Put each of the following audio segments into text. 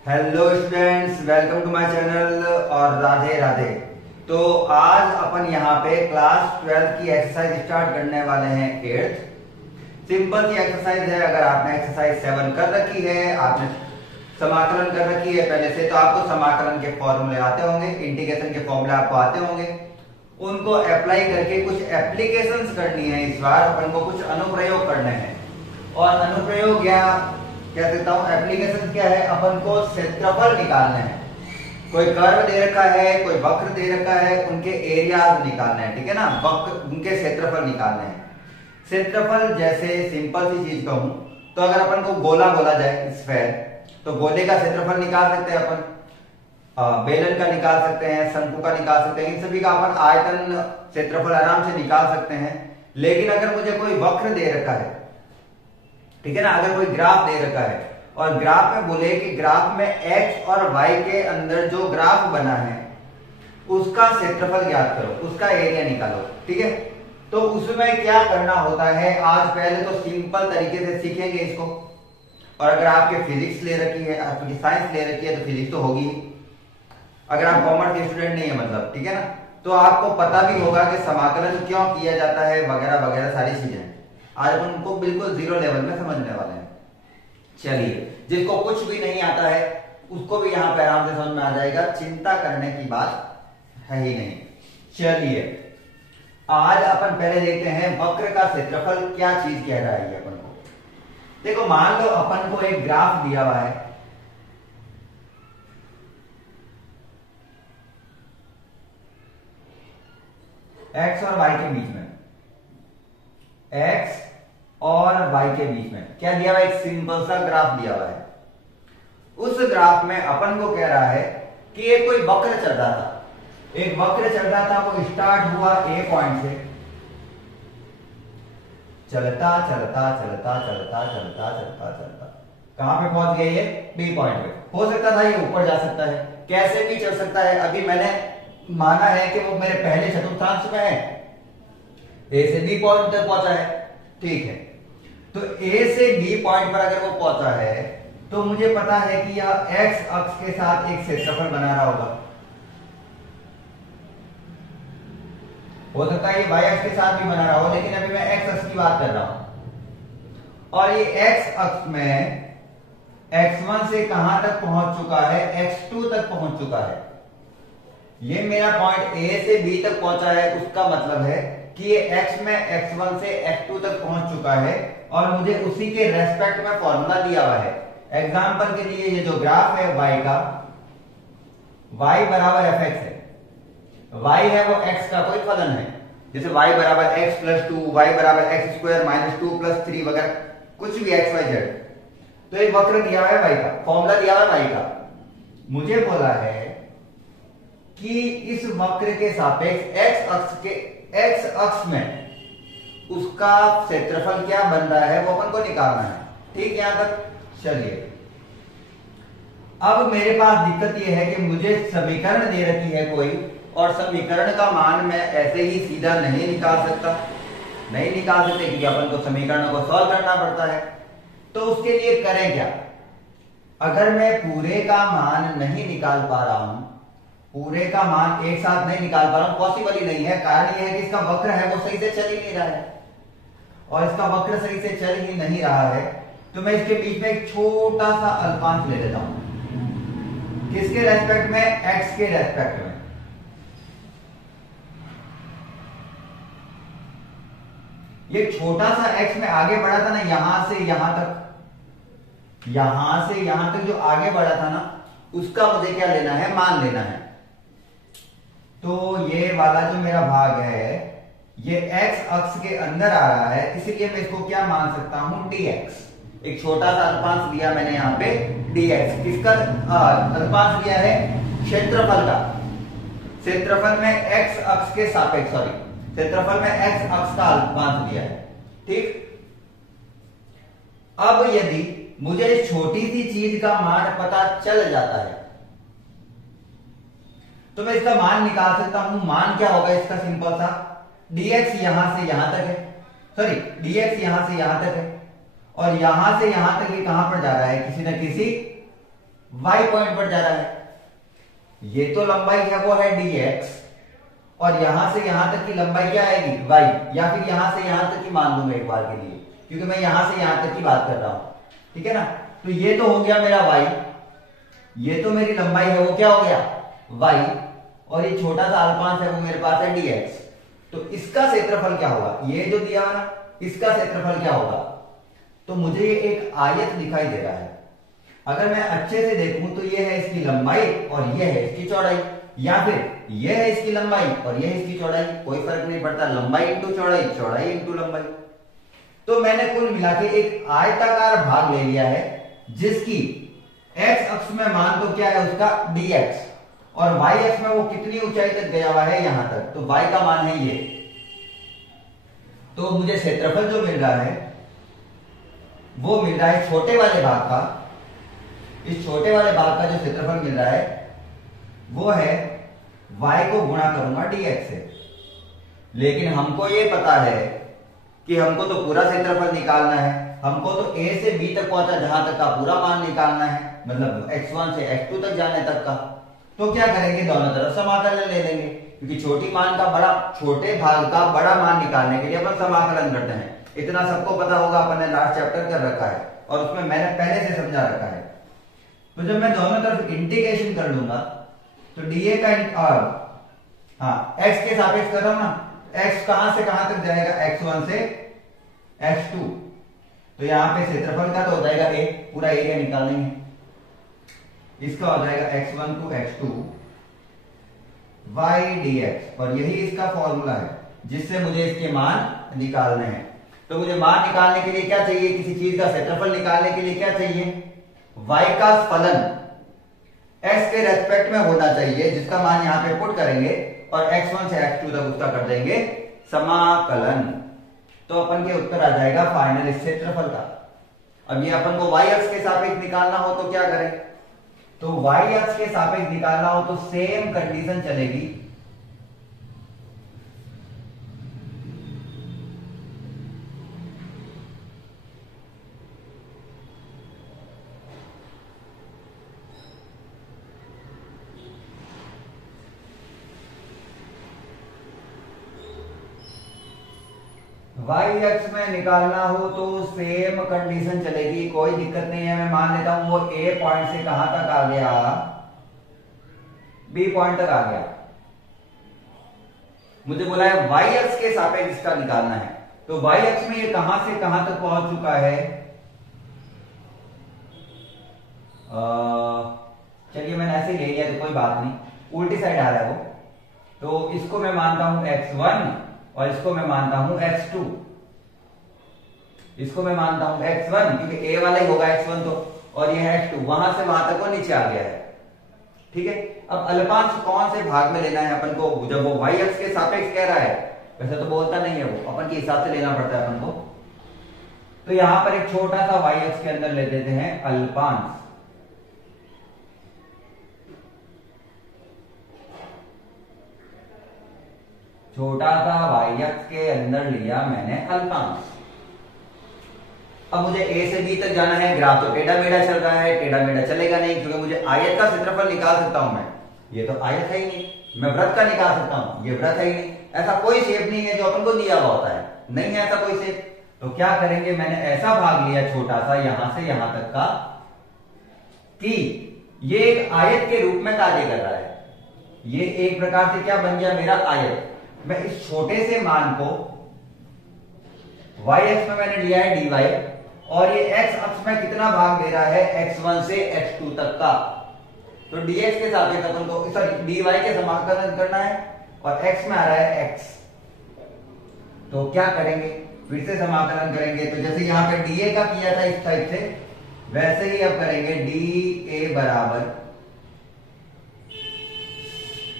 Hello students, welcome to my channel और राधे राधे। तो आज अपन यहाँ पे क्लास 12 की एक्सरसाइज स्टार्ट करने वाले हैं। 8th सिंपल सी एक्सरसाइज है। अगर आपने एक्सरसाइज 7 कर रखी है, आपने समाकलन कर रखी है पहले से, तो आपको समाकलन के फॉर्मूले आते होंगे, इंटीग्रेशन के फॉर्मूले आपको आते होंगे। उनको अप्लाई करके कुछ एप्लीकेशंस करनी है। इस बार अपन को कुछ अनुप्रयोग करने हैं और अनुप्रयोग या कह सकता हूं एप्लीकेशन क्या है, अपन को क्षेत्रफल निकालने हैं। कोई कर्व दे रखा है, कोई वक्र दे रखा है, उनके एरियाज निकालने हैं, ठीक है ना। वक्र उनके क्षेत्रफल निकालने हैं। क्षेत्रफल जैसे सिंपल सी चीज कहूं तो अगर अपन को गोला बोला जाए, स्फेयर, तो गोले का क्षेत्रफल निकाल सकते हैं अपन, बेलन का निकाल सकते हैं, शंकु का निकाल सकते हैं, इन सभी का अपन आयतन क्षेत्रफल आराम से निकाल सकते हैं। लेकिन अगर मुझे कोई वक्र दे रखा है, ठीक है ना, अगर कोई ग्राफ दे रखा है और ग्राफ में बोले कि ग्राफ में x और y के अंदर जो ग्राफ बना है उसका क्षेत्रफल ज्ञात करो, उसका एरिया निकालो, ठीक है। तो उसमें क्या करना होता है, आज पहले तो सिंपल तरीके से सीखेंगे इसको। और अगर आपके फिजिक्स ले रखी है, आपकी साइंस ले रखी है, तो फिजिक्स तो होगी ही। अगर आप कॉमर्स के स्टूडेंट नहीं है मतलब, ठीक है ना, तो आपको पता भी होगा कि समाकलन क्यों किया जाता है, वगैरह वगैरह सारी चीजें आज अपन उनको बिल्कुल जीरो लेवल में समझने वाले हैं। चलिए, जिसको कुछ भी नहीं आता है उसको भी यहाँ पे आराम से समझ में आ जाएगा, चिंता करने की बात है ही नहीं। चलिए, आज अपन पहले देखते हैं वक्र का क्षेत्रफल क्या चीज कह रहा है ये अपन को। देखो, मान लो अपन को एक ग्राफ दिया हुआ है, एक्स और वाई के बीच में, एक्स और y के बीच में क्या दिया हुआ है, एक सिंपल सा ग्राफ दिया हुआ है। उस ग्राफ में अपन को कह रहा है कि ये कोई वक्र चल रहा था, एक वक्र चल रहा था, वो स्टार्ट हुआ ए पॉइंट से, चलता चलता चलता चलता चलता चलता चलता कहां पे पहुंच गया, ये बी पॉइंट पे। हो सकता था ये ऊपर जा सकता है, कैसे भी चल सकता है। अभी मैंने माना है कि वो मेरे पहले चतुर्थांश में है, ए से बी पॉइंट तक पहुंचा है, ठीक है। तो ए से बी पॉइंट पर अगर वो पहुंचा है तो मुझे पता है कि यह एक्स अक्ष के साथ एक क्षेत्रफल बना रहा होगा। हो सकता है ये वाई अक्ष के साथ भी बना रहा हो, लेकिन अभी मैं एक्स अक्ष की बात कर रहा हूं। और ये एक्स अक्ष में x1 से कहां तक पहुंच चुका है, x2 तक पहुंच चुका है। ये मेरा पॉइंट ए से बी तक पहुंचा है, उसका मतलब है कि ये x में x1 से x2 तक पहुंच चुका है और मुझे उसी के रेस्पेक्ट में फॉर्मूला दिया हुआ है। एग्जांपल के लिए ये जो ग्राफ है y का, y बराबर fx है, y है वो x का कोई फलन है, जैसे y बराबर x प्लस 2, y बराबर x स्क्वायर माइनस 2 प्लस 3 वगैरह कुछ भी x y z। तो एक वक्र दिया हुआ है y का, फॉर्मूला दिया हुआ है y का। मुझे बोला है कि इस वक्र के सापेक्ष एक्स अक्ष में उसका क्षेत्रफल क्या बन रहा है वो अपन को निकालना है, ठीक है यहां तक। चलिए, अब मेरे पास दिक्कत यह है कि मुझे समीकरण दे रखी है कोई, और समीकरण का मान मैं ऐसे ही सीधा नहीं निकाल सकता, क्योंकि अपन को समीकरणों को सॉल्व करना पड़ता है। तो उसके लिए करें क्या, अगर मैं पूरे का मान नहीं निकाल पा रहा हूं, पूरे का मान एक साथ नहीं निकाल पा रहा हूं, पॉसिबल ही नहीं है। कारण यह है कि इसका वक्र है वो सही से चल ही नहीं रहा है, और इसका वक्र सही से चल ही नहीं रहा है, तो मैं इसके बीच में एक छोटा सा अल्पांश ले लेता हूं। किसके रेस्पेक्ट में, एक्स के रेस्पेक्ट में। ये छोटा सा एक्स में आगे बढ़ा था ना, यहां से यहां तक, यहां से यहां तक जो आगे बढ़ा था ना, उसका मुझे क्या लेना है, मान लेना है। तो ये वाला जो मेरा भाग है ये x अक्ष के अंदर आ रहा है, इसलिए मैं इसको क्या मान सकता हूं, dx। एक छोटा सा अल्पांश लिया मैंने यहां पे dx। किसका अल्पांश लिया है, क्षेत्रफल का। क्षेत्रफल में x अक्ष के सापेक्ष, क्षेत्रफल में x अक्ष का अल्पांश लिया है, ठीक। अब यदि मुझे इस छोटी सी चीज का मान पता चल जाता है तो मैं इसका मान निकाल सकता हूं। मान क्या होगा इसका, सिंपल सा, dx यहां से यहां तक है, सॉरी dx यहां से यहां तक है, और यहां से यहां तक ये कहां पर जा रहा है, किसी न किसी y पॉइंट पर जा रहा है। ये तो लंबाई है वो है dx, और यहां से यहां तक की लंबाई क्या आएगी y, या फिर यहां से यहां तक की मान लूंगा एक बार के लिए, क्योंकि मैं यहां से यहां तक की बात कर रहा हूं, ठीक है ना। तो ये तो हो गया मेरा y, ये तो मेरी लंबाई है वो क्या हो गया y, और ये छोटा सा अल्पांश है वो मेरे पास है dx। तो इसका क्षेत्रफल क्या होगा, ये जो दिया हुआ ना, इसका क्षेत्रफल क्या होगा। तो मुझे ये एक आयत दिखाई दे रहा है, अगर मैं अच्छे से देखूं तो ये है इसकी लंबाई और ये है इसकी चौड़ाई, या फिर ये है इसकी लंबाई और ये है इसकी चौड़ाई, कोई फर्क नहीं पड़ता, लंबाई इंटू चौड़ाई, चौड़ाई इंटू लंबाई। तो मैंने कुल मिला के एक आयताकार भाग ले लिया है जिसकी x अक्ष में मान तो क्या है उसका dx, और y अक्ष में वो कितनी ऊंचाई तक गया हुआ है यहां तक, तो y का मान है ये। तो मुझे क्षेत्रफल जो मिल रहा है वो मिल रहा है छोटे वाले भाग का, इस छोटे वाले भाग का जो क्षेत्रफल मिल रहा है वो है y को गुणा करूंगा dx से। लेकिन हमको ये पता है कि हमको तो पूरा क्षेत्रफल निकालना है, हमको तो a से b तक पहुंचा जहां तक का पूरा मान निकालना है, मतलब x1 से x2 तक जाने तक का। तो क्या करेंगे, दोनों तरफ समाकलन ले लेंगे, क्योंकि छोटी मान का बड़ा, छोटे भाग का बड़ा मान निकालने के लिए अपन समाकलन करते हैं। इतना सबको पता होगा, अपन ने लास्ट चैप्टर कर रखा है और उसमें मैंने पहले से समझा रखा है। तो जब मैं दोनों तरफ इंटीग्रेशन कर लूंगा तो dA का हाँ x के सापेक्ष कर रहा हूं ना, x कहां से कहां तक जाएगा, x1 से x2। तो यहां पे क्षेत्रफल का तो हो जाएगा a, पूरा एरिया निकाल लेंगे, इसका हो जाएगा x1 to x2 y dx, और यही इसका फॉर्मूला है जिससे मुझे इसके मान निकालने हैं। तो मुझे मान निकालने के लिए क्या चाहिए, किसी चीज का क्षेत्रफल निकालने के लिए क्या चाहिए, y का फलन x के रेस्पेक्ट में होना चाहिए, जिसका मान यहां पे पुट करेंगे और x1 से x2 तक उसका कर देंगे समाकलन। तो अपन के उत्तर आ जाएगा फाइनल क्षेत्रफल का। अब ये अपन को y अक्ष के सापेक्ष निकालना हो तो क्या करें, तो y अक्ष के सापेक्ष निकालना हो तो सेम कंडीशन चलेगी। y अक्ष में निकालना हो तो सेम कंडीशन चलेगी, कोई दिक्कत नहीं है। मैं मान लेता हूं वो a पॉइंट से कहां तक आ गया, b पॉइंट तक आ गया। मुझे बोला है y अक्ष के सापेक्ष इसका निकालना है, तो y अक्ष में ये कहां से कहां तक पहुंच चुका है। चलिए मैंने ऐसे ले लिया तो कोई बात नहीं, उल्टी साइड आ रहा है वो, तो इसको मैं मानता हूं x1 और इसको मैं मानता हूं x2। इसको मैं मानता हूं x1 क्योंकि a वाला ही होगा x1 तो, और ये है x2, वहां से वहां तक वो नीचे आ गया है, ठीक है। अब अल्पांश कौन से भाग में लेना है अपन को, जब वो y अक्ष के सापेक्ष कह रहा है, वैसे तो बोलता नहीं है वो, अपन के हिसाब से लेना पड़ता है अपन को। तो यहां पर एक छोटा सा y अक्ष के अंदर ले देते हैं अल्पांश, छोटा सा y अक्ष के अंदर लिया मैंने अल्पांश। अब मुझे a से b तक जाना है, ग्राफ तो टेढ़ा मेढ़ा चल रहा है, टेढ़ा मेढ़ा चलेगा नहीं क्योंकि मुझे आयत का क्षेत्रफल निकाल सकता हूं मैं, ये तो आयत है ही नहीं। मैं वृत्त का निकाल सकता हूं, ये वृत्त है ही नहीं। ऐसा कोई शेप नहीं है जो अपन को दिया हुआ होता है, नहीं है ऐसा कोई शेप। तो क्या करेंगे, मैंने ऐसा भाग लिया छोटा सा यहां से यहां तक का कि ये एक आयत के रूप में कार्य कर रहा है। ये एक प्रकार से क्या बन गया मेरा आयत। मैं इस छोटे से मान को y अक्ष में मैंने लिया है dy, और ये x अक्ष में कितना भाग दे रहा है x1 से x2 तक का। तो dx के सापेक्ष अपन को, सॉरी dy के समाकलन करना है और x में आ रहा है x। तो क्या करेंगे, फिर से समाकलन करेंगे। तो जैसे यहां पे dA का किया था इस टाइप से, वैसे ही अब करेंगे dA बराबर,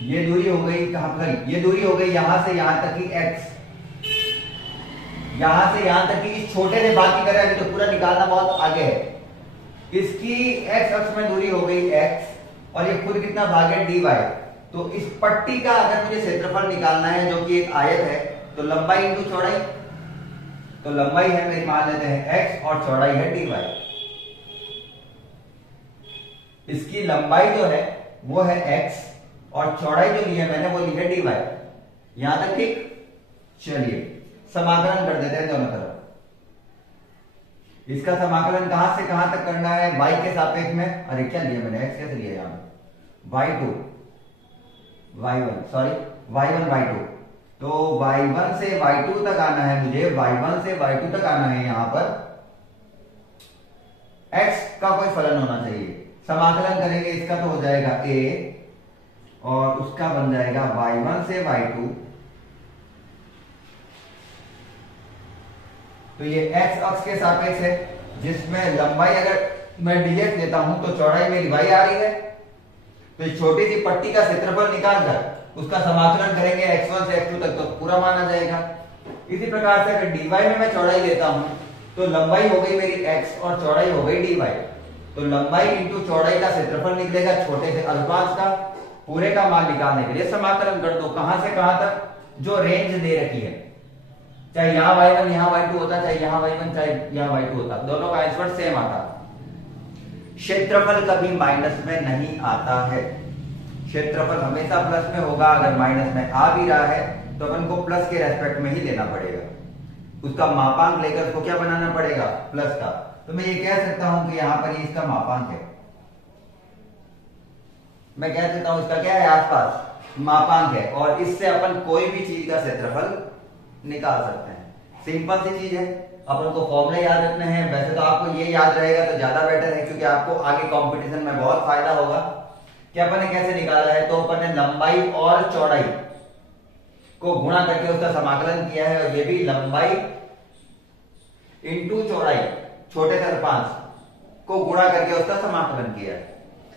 ये दूरी हो गई कहां पर, ये दूरी हो गई यहां से यहां तक की x, यहां से यहां तक की इस छोटे से भाग की करें, अभी तो पूरा निकालना बहुत आगे है। इसकी x अक्ष में दूरी हो गई x, और ये खुद कितना भाग है dy। तो इस पट्टी का अगर मुझे क्षेत्रफल निकालना है जो कि एक आयत है, तो लंबाई इंटू चौड़ाई, तो लंबाई है मेरी मान लेते हैं x और चौड़ाई है dy। इसकी लंबाई जो है वो है x और चौड़ाई जो ली है मैंने वो ली है dy। यहां तक ठीक। चलिए समाकलन कर देते हैं दोनों तरफ। इसका समाकलन कहां से कहां तक करना है? y के सापेक्ष में। अरे क्या लिया मैंने, x कैसे लिया यहां? y2 y1 sorry y1 y2। तो y1 से y2 तक आना है मुझे, y1 से y2 तक आना है। यहां पर x का कोई फलन होना चाहिए। समाकलन करेंगे इसका तो हो जाएगा a और उसका बन जाएगा y1 से y2। तो ये x अक्ष के सापेक्ष है, जिसमें लंबाई अगर मैं dx लेता हूं तो चौड़ाई मेरी y आ रही है। तो इस छोटी सी पट्टी का क्षेत्रफल निकालकर उसका समाकलन करेंगे x1 से x2 तक तो पूरा मान आ जाएगा। इसी प्रकार से अगर dy में मैं चौड़ाई लेता हूं तो लंबाई हो गई मेरी x और चौड़ाई हो गई dy। तो लंबाई इंटू चौड़ाई का क्षेत्रफल निकलेगा छोटे से अल्पांश का। पूरे का मान निकालने के लिए समाकलन कर दो। कहां से कहां तक? जो रेंज दे रखी है, चाहे यहां y1 यहां y2 होता, चाहे यहां y1 चाहे यहां y2 होता, दोनों का आंसर सेम आता। क्षेत्रफल कभी माइनस में नहीं आता है। क्षेत्रफल हमेशा प्लस में होगा। अगर माइनस में आ भी रहा है तो अपन को प्लस के रेस्पेक्ट में ही लेना पड़ेगा। उसका मापांक लेकर उसको क्या बनाना पड़ेगा? प्लस का। तो मैं ये कह सकता हूं कि यहां पर ये इसका मापांक है। मैं कह सकता हूं इसका क्या है? आसपास मापांक है। और इससे अपन कोई भी चीज का क्षेत्रफल निकाल सकते हैं। सिंपल सी चीज है। अपन को फॉर्मूले याद रखने हैं। वैसे तो आपको ये याद रहेगा तो ज्यादा बेटर है, क्योंकि आपको आगे कंपटीशन में बहुत फायदा होगा। कि अपन ने कैसे निकाला है? तो अपन ने लंबाई और चौड़ाई को गुणा करके उसका समाकलन किया है। और ये भी लंबाई इंटू चौड़ाई छोटे से अल्पांश को गुणा करके उसका समाकलन किया है।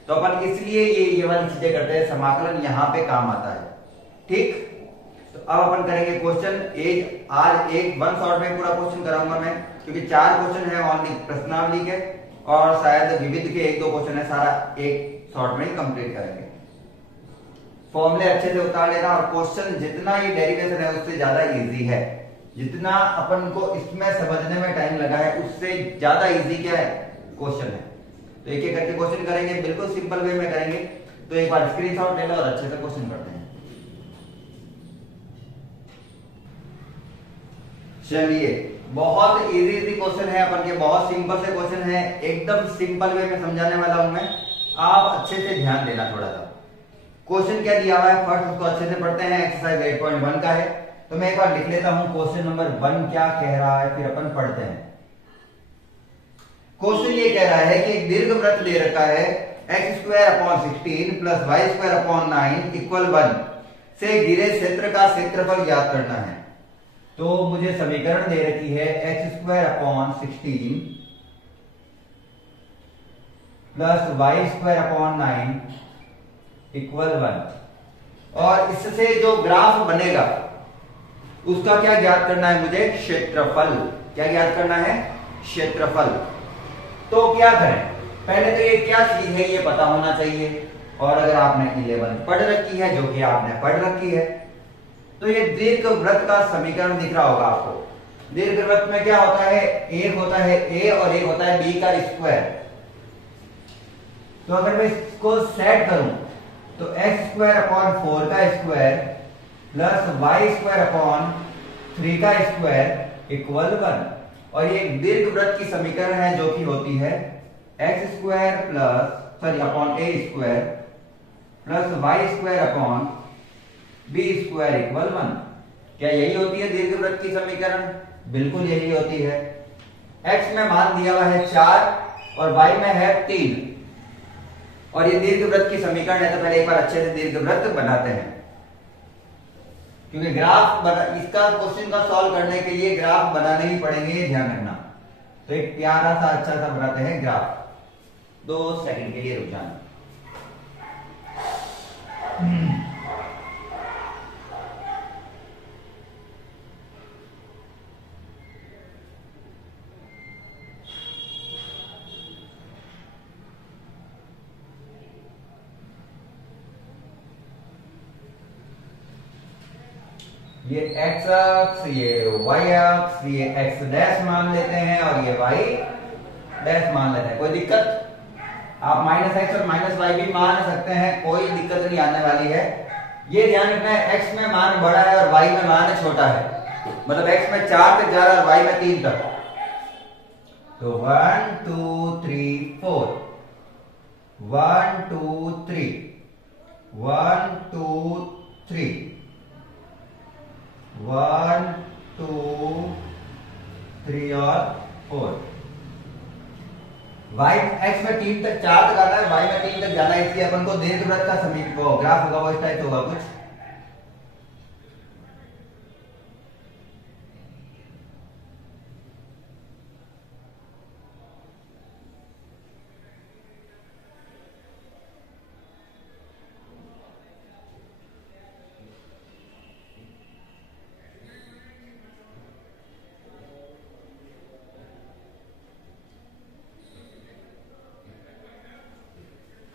तो अपन इसलिए ये वाली चीजें करते हैं। समाकलन यहां पे काम आता है। ठीक। तो अब अपन करेंगे क्वेश्चन। आज एक वन शॉट में पूरा क्वेश्चन कराऊंगा मैं, क्योंकि 4 क्वेश्चन है ओनली प्रश्नावली के, और शायद विविध के 1-2 क्वेश्चन है। सारा एक शॉर्ट में ही कंप्लीट करेंगे। फॉर्मूले अच्छे से उतार लेना। और क्वेश्चन जितना ये डेरिवेशन है उससे ज्यादा इजी है। जितना अपन को इसमें समझने में टाइम लगा है उससे ज्यादा इजी क्या है? क्वेश्चन है। तो एक एक करके क्वेश्चन करेंगे, बिल्कुल सिंपल वे में करेंगे। तो एक बार स्क्रीनशॉट ले लो और अच्छे से क्वेश्चन करते हैं। चलिए, बहुत इजी क्वेश्चन है अपन के, बहुत सिंपल से क्वेश्चन है। एकदम सिंपल वे में समझाने वाला हूं मैं। आप अच्छे से ध्यान देना थोड़ा सा। क्वेश्चन क्या दिया हुआ है फर्स्ट उसको अच्छे से पढ़ते हैं। एक्सरसाइज 8.1 का है। तो मैं एक बार लिख लेता हूं क्वेश्चन नंबर 1 क्या कह रहा है, फिर अपन पढ़ते हैं। क्वेश्चन ये कह रहा है कि एक दीर्घवृत्त दे रखा है x² + y² = 1 से घिरे क्षेत्र का क्षेत्रफल ज्ञात करना है। तो मुझे समीकरण दे रखी है x² + y² = 1। और इससे जो ग्राफ बनेगा उसका क्या ज्ञात करना है मुझे? क्षेत्रफल। क्या ज्ञात करना है? क्षेत्रफल। तो क्या करें? पहले तो ये क्या चीज है ये पता होना चाहिए। और अगर आपने 11 पढ़ रखी है, जो कि आपने पढ़ रखी है, तो ये दीर्घवृत्त का समीकरण दिख रहा होगा आपको। दीर्घवृत्त में क्या होता है? एक होता है a और एक होता है b का स्क्वायर। तो अगर मैं इसको सेट करूं तो x² का स्क्वायर प्लस y² का स्क्वायर = 1। और ये एक दीर्घवृत्त की समीकरण है जो कि होती है a² + y² = 1। क्या यही होती है दीर्घवृत्त की समीकरण? बिल्कुल यही होती है। x में मान दिया हुआ है 4 और y में है 3। और ये दीर्घवृत्त की समीकरण है। तो पहले एक बार अच्छे से दीर्घवृत्त बनाते हैं, क्योंकि ग्राफ इसका क्वेश्चन का सॉल्व करने के लिए ग्राफ बनाने ही पड़ेंगे, ये ध्यान रखना। तो एक प्यारा सा अच्छा सा बनाते हैं ग्राफ। 2 सेकंड के लिए रुक जाना। ये x अक्ष, ये y अक्ष, ये x डैश मान लेते हैं और ये y डैश मान लेते हैं। कोई दिक्कत? आप माइनस एक्स और माइनस वाई भी मान सकते हैं, कोई दिक्कत नहीं आने वाली है। ये ध्यान रखना है एक्स में मान बड़ा है और वाई में मान छोटा है, मतलब एक्स में 4 तक जा रहा है और वाई में 3 तक। तो 1 2 3 4, 1 2 3, 1 2 3, 1 2 3 और 4। वाई एक्स में 3 तक 4 तक आना है, वाई में 3 तक जाना है, इसलिए अपन को दीर्घवृत्त का समीकरण ग्राफ होगा वो इस टाइप होगा कुछ।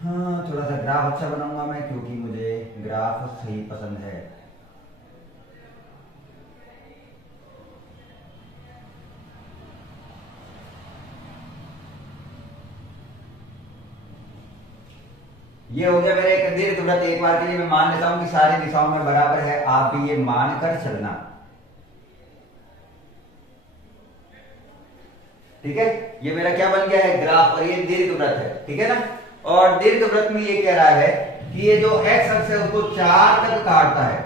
हाँ, थोड़ा सा ग्राफ अच्छा बनाऊंगा मैं, क्योंकि मुझे ग्राफ सही पसंद है। ये हो गया मेरे एक दीर्घवृत्त। एक बार के लिए मैं मान लेता हूं कि सारी दिशाओं में बराबर है, आप भी ये मानकर चलना, ठीक है। ये मेरा क्या बन गया है, ग्राफ, और ये दीर्घवृत्त है, ठीक है ना। और दीर्घवृत्त में ये कह रहा है कि ये जो एक्स अक्ष है उसको 4 तक काटता है,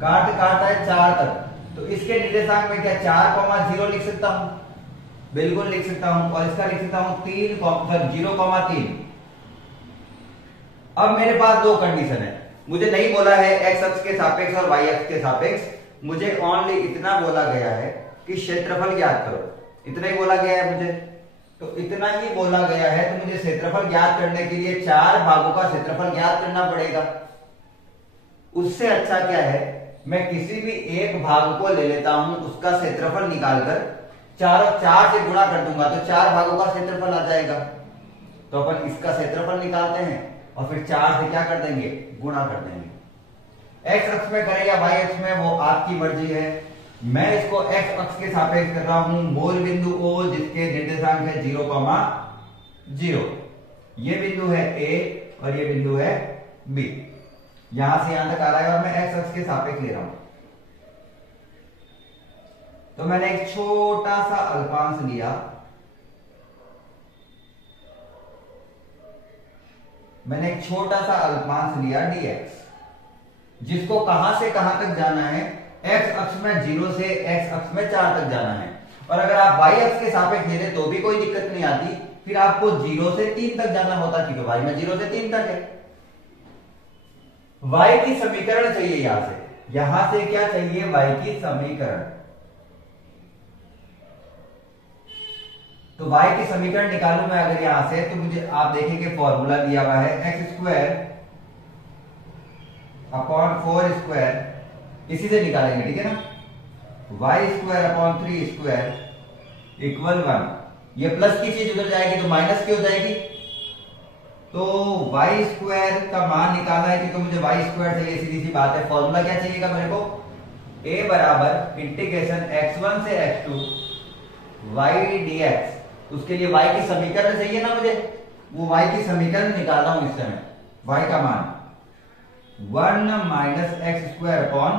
काटता है 4 तक। तो इसके निर्देशांक में क्या 4,0 लिख सकता हूं, बिल्कुल लिख सकता हूं, और इसका लिख सकता हूं 0,3। अब मेरे पास दो कंडीशन है, मुझे नहीं बोला है एक्स अक्ष के सापेक्ष और वाई अक्ष के सापेक्ष, मुझे ओनली इतना बोला गया है कि क्षेत्रफल ज्ञात करो, इतना ही बोला गया है मुझे। तो इतना ही बोला गया है, तो मुझे क्षेत्रफल ज्ञात करने के लिए 4 भागों का क्षेत्रफल ज्ञात करना पड़ेगा। उससे अच्छा क्या है, मैं किसी भी एक भाग को ले लेता हूं, उसका क्षेत्रफल निकालकर 4 से गुणा कर दूंगा, तो 4 भागों का क्षेत्रफल आ जाएगा। तो अपन इसका क्षेत्रफल निकालते हैं और फिर 4 से क्या कर देंगे, गुणा कर देंगे। एक्स अक्ष में करें या वाई अक्ष में, वो आपकी मर्जी है। मैं इसको एक्स अक्ष के सापेक्ष कर रहा हूं, मूल बिंदु ओ जिसके निर्देशांक है 0,0, ये बिंदु है ए और ये बिंदु है बी, यहां से यहां तक आ रहा है और मैं एक्स अक्ष के सापेक्ष ले रहा हूं। तो मैंने एक छोटा सा अल्पांश लिया, मैंने एक छोटा सा अल्पांश लिया dx, जिसको कहां से कहां तक जाना है, एक्स अक्ष में 0 से एक्स अक्ष में 4 तक जाना है। और अगर आप वाई अक्ष के सापेक्ष ले लें तो भी कोई दिक्कत नहीं आती, फिर आपको 0 से 3 तक जाना होता, क्योंकि वाई में 0 से 3 तक है। वाई की समीकरण चाहिए, यहां से क्या चाहिए, वाई की समीकरण। तो y की समीकरण निकालू मैं अगर यहां से, तो मुझे आप देखेंगे फॉर्मूला दिया हुआ है x² अपॉन 4², इसी से निकालेंगे, ठीक है ना। y² upon 3² equal 1। ये प्लस की चीज उधर जाएगी तो माइनस की हो जाएगी। तो y² का मान निकालना है, क्योंकि मुझे y² चाहिए, सीधी सी बात है। फॉर्मूला क्या चाहिएगा मेरे को, a बराबर इंटीग्रेशन x1 से x2 y dx। उसके लिए y की समीकरण चाहिए ना मुझे, वो y की समीकरण निकाल रहा हूं इस समय। y का मान 1 माइनस x² अपॉन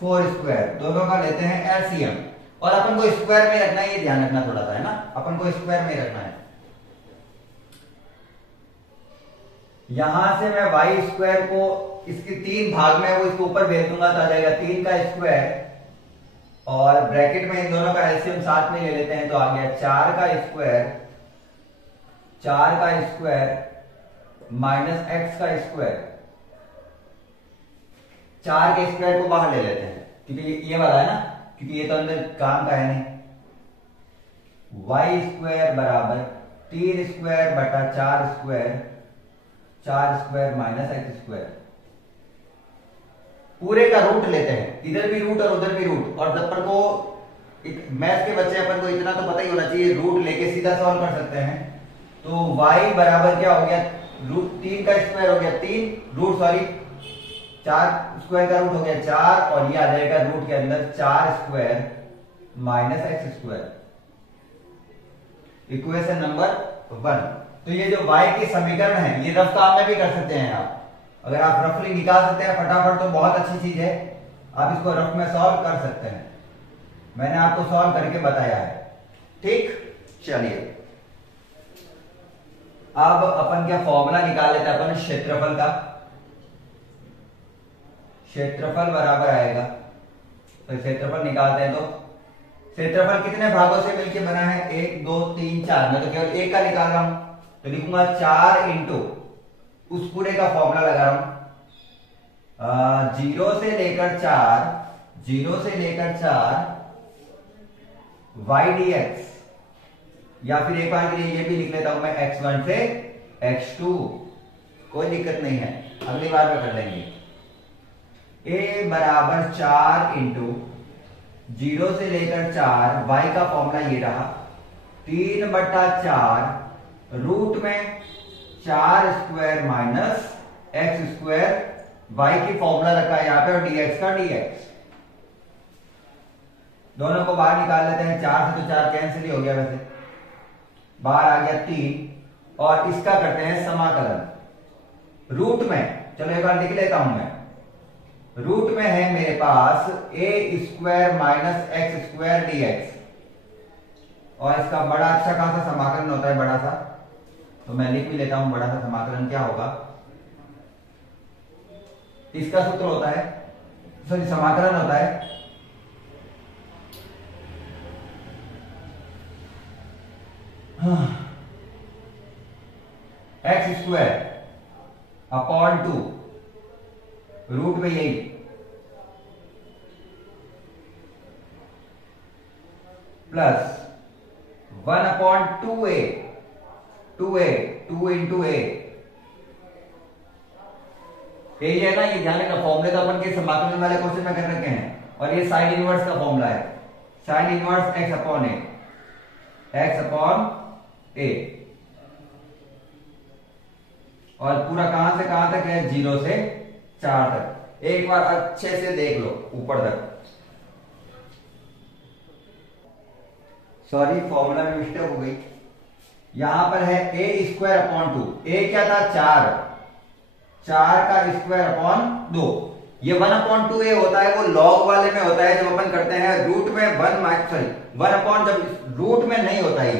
4², दोनों का लेते हैं एलसीएम, और अपन को स्क्वायर में रखना है, ये ध्यान रखना थोड़ा सा, है ना, अपन को स्क्वायर में रखना है। यहां से मैं y² को इसके 3 भाग में वो इसके ऊपर भेज दूंगा, तो आ जाएगा 3 का स्क्वायर, और ब्रैकेट में इन दोनों का एलसीएम साथ में ले लेते हैं, तो आ गया 4 का स्क्वायर माइनस x का स्क्वायर। 4 के स्क्वायर को बाहर ले लेते हैं, क्योंकि ये वाला है ना, क्योंकि ये तो अंदर काम का है नहीं। y² बराबर 3² बटा 4² माइनस x²। पूरे का रूट लेते हैं, इधर भी रूट और उधर भी रूट, और अपन को मैथ के बच्चे अपन को इतना तो पता ही होना चाहिए, रूट लेके सीधा सॉल्व कर सकते हैं। तो y बराबर क्या हो गया, रूट 3 का स्क्वायर हो गया 3, रूट सॉरी 4² का रूट हो गया 4, और ये आ जाएगा रूट के अंदर 4² माइनस x²। Equation number 1। तो ये जो y की समीकरण है ये रफ काम में भी कर सकते हैं आप। अगर आप रफली निकाल सकते हैं फटाफट तो बहुत अच्छी चीज है, आप इसको रफ में सॉल्व कर सकते हैं। मैंने आपको सॉल्व करके बताया है। ठीक, चलिए अब अपन क्या फॉर्मूला निकाल लेते हैं अपन क्षेत्रफल का। क्षेत्रफल बराबर आएगा, तो क्षेत्रफल निकालते हैं। तो क्षेत्रफल कितने भागों से मिलकर बना है? 1 2 3 4। मैं तो केवल एक का निकाल रहा हूं, तो लिखूंगा 4 इंटू उस पूरे का फॉर्मूला लगा रहा हूं 0 से लेकर 4 y dx, या फिर एक बार के लिए ये भी लिख लेता हूं मैं x1 से x2। कोई दिक्कत नहीं है, अगली बार में कर लेंगे। a बराबर 4 इंटू 0 से लेकर 4, y का फॉर्मूला ये रहा 3/4 रूट में 4 square minus x square, y की फॉर्मूला रखा है यहां पे और dx का dx। दोनों को बाहर निकाल लेते हैं। 4 से तो 4 कैंसिल ही हो गया, वैसे बाहर आ गया 3। और इसका करते हैं समाकलन रूट में। चलो एक बार लिख लेता हूं मैं। रूट में है मेरे पास a square minus x square dx, और इसका बड़ा अच्छा खासा समाकलन होता है, बड़ा सा। तो मैं लिख भी लेता हूं बड़ा सा समाकलन क्या होगा। इसका सूत्र होता है, सॉरी समाकलन होता है एक्स स्क्वायर अपॉन 2, रूट में यही प्लस 1/2a, 2 इंटू ए। ये है ना, ये ध्यान रखना फॉर्मूले तो अपन के समाकलन वाले क्वेश्चन में कर रखे हैं। और ये साइन इनवर्स का फॉर्मूला है, साइन इनवर्स x अपॉन ए, x अपॉन ए। और पूरा कहां से कहां तक है? 0 से 4 तक। एक बार अच्छे से देख लो ऊपर तक। सॉरी फॉर्मूला में मिस्टेक हो गई। यहां पर है a स्क्वायर अपॉन 2। ए क्या था? 4 का स्क्वायर अपॉन 2। ये 1/2a होता है, वो लॉग वाले में होता है जब अपन करते हैं रूट में 1 अपॉन, जब रूट में नहीं होता है।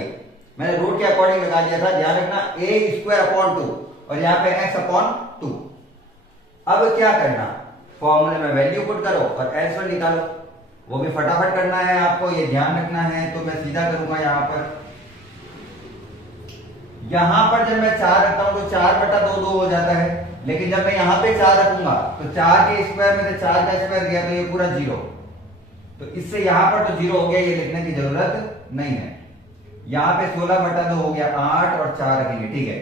मैंने रूट के अकॉर्डिंग लगा दिया था, ध्यान रखना। a स्क्वायर अपॉन 2 और यहां पे x अपॉन 2। अब क्या करना? फॉर्मूले में वैल्यू पुट करो और आंसर निकालो। वो भी फटाफट करना है आपको, ये ध्यान रखना है। तो मैं सीधा करूंगा यहां पर जब मैं 4 रखता हूं तो 4/2 हो जाता है। लेकिन जब मैं यहां पे 4 रखूंगा तो 4 के स्क्वायर में से 4 का स्क्वायर दिया तो ये पूरा 0। तो इससे यहां पर तो 0 हो गया, ये लिखने की जरूरत नहीं है। यहां पे 16/2 हो गया, 8 और 4 रखेंगे, ठीक है।